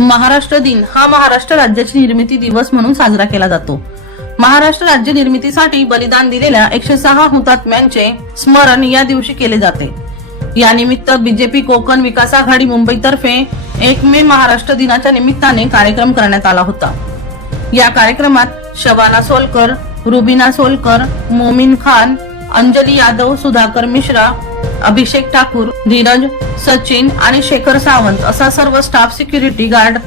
महाराष्ट्र दिन हा महाराष्ट्र राज्याची निर्मिती दिवस म्हणून साजरा केला जातो. महाराष्ट्र राज्य निर्मितीसाठी बलिदान दिलेल्या एकशे सहा हुतात्म्यांचे स्मरण या दिवशी केले जाते. या निमित्त बीजेपी कोकण विकास आघाडी मुंबईतर्फे एक मे महाराष्ट्र दिनाच्या निमित्ताने कार्यक्रम करण्यात आला होता. या कार्यक्रमात शबाना सोलकर रुबिना सोलकर मोमीन खान अंजली यादव सुधाकर मिश्रा अभिषेक ठाकूर धीरज सचिन आणि शेखर सावंत असा सर्व staff security guard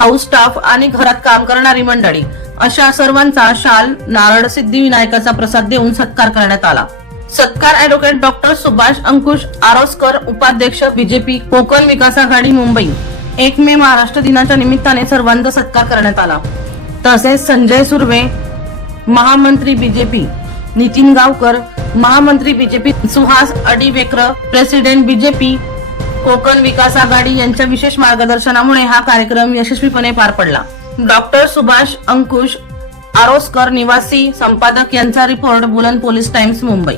house staff आणि घरात काम करणारी मंडळी. अशा सर्वांचा शाल नारळ सिद्धिविनायकाचा प्रसाद देऊन सत्कार करण्यात आला. सत्कार ऍडव्होकेट डॉक्टर सुभाष अंकुश आरोस्कर उपाध्यक्ष बीजेपी कोकण विकास आघाडी मुंबई. एक मे महाराष्ट्र दिनाच्या निमित्ताने सर्वांचा सत्कार करण्यात आला. तसेच संजय सुर्वे महामंत्री बीजेपी नितीन गावकर महामंत्री BJP Suhas Adivekar president BJP Konkan Vikas Aghadi यांच्या विशेष मार्गदर्शनामुळे हा कार्यक्रम यशस्वीपणे पार पडला. डॉक्टर सुभाष अंकुश आरोस्कर निवासी संपादक यांचा रिपोर्ट बुलंद पोलीस टाइम्स मुंबई.